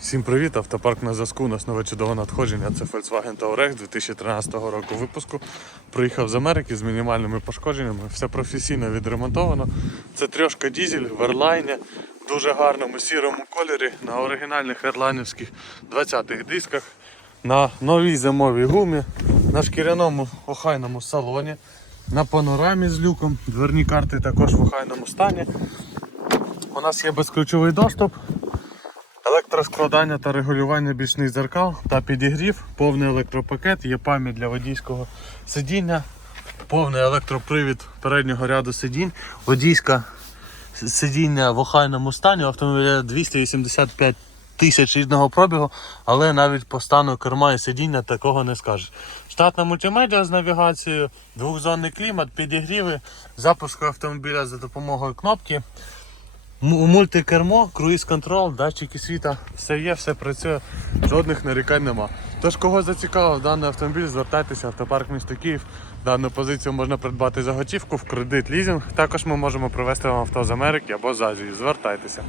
Всім привіт! Автопарк на зв'язку. У нас нове чудове надходження. Це Volkswagen Touareg 2013 року випуску. Приїхав з Америки з мінімальними пошкодженнями. Все професійно відремонтовано. Це трьошка дізель в ерлайні, дуже гарному сірому кольорі, на оригінальних ерлайнівських 20-х дисках, на новій зимовій гумі, на шкіряному охайному салоні, на панорамі з люком. Дверні карти також в охайному стані. У нас є безключовий доступ. Електроскладання та регулювання бічних дзеркал та підігрів, повний електропакет, є пам'ять для водійського сидіння, повний електропривід переднього ряду сидінь, водійське сидіння в охайному стані, автомобіля 285 тисяч рідного пробігу, але навіть по стану керма і сидіння такого не скажеш. Штатна мультимедіа з навігацією, двохзонний клімат, підігріви, запуск автомобіля за допомогою кнопки. Мультикермо, круїз-контрол, датчики світа, все є, все працює, жодних нарікань нема. Тож, кого зацікавив даний автомобіль, звертайтеся, автопарк міста Київ. Дану позицію можна придбати за готівку в кредит лізинг. Також ми можемо привезти вам авто з Америки або з Азії. Звертайтеся.